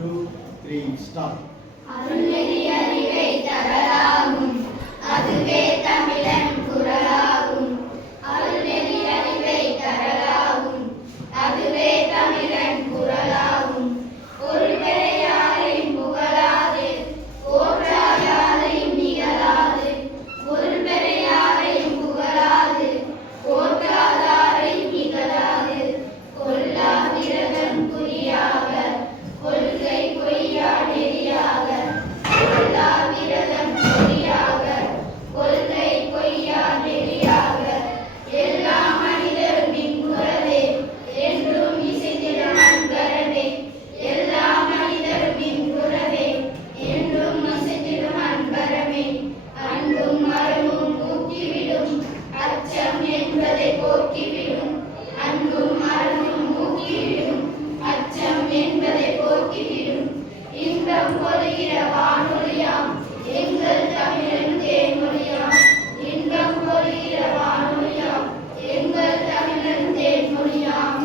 2, 3, start. அருள்நெறி அறிவை தரலாகும் அதுவே தமிழன் குரலாகும். அருள்நெறி அறிவை தரலாகும் அதுவே தமிழன் குரலாகும். பொருள்களை யாரையும் புகழாது போற்றால் யாரையும் நிகழாது. பொருள்களை யாரையும் புகழாது போற்றால் யாரையும் நிகழாது. கொல்லா விரதம் குறியாக கொள்கை பொய்யா நெறியாக. கொல்லா விரதம் குறியாக கொள்கை பொய்யா நெறியாக. எல்லா மனிதரும் இன்புறவே என்றும் இசைத்திடும் அன்பரவே. எல்லா மனிதரும் இன்புறவே என்றும் இசைத்திடும் அன்பரவே. அன்பும் அறமும் ஊக்கிவிடும் அச்சம் என்பதை போக்கிவிடும். அன்பும் அறமும் ஊக்கிவிடும் அச்சம் என்பதை போக்கிவிடும். இன்பம் பொழிகிற வானொலியாம் எங்கள் தமிழன் தேன்மொழியாம். இன்பம் பொழிகிற வானொலியாம் எங்கள் தமிழன் தேன்மொழியாம்.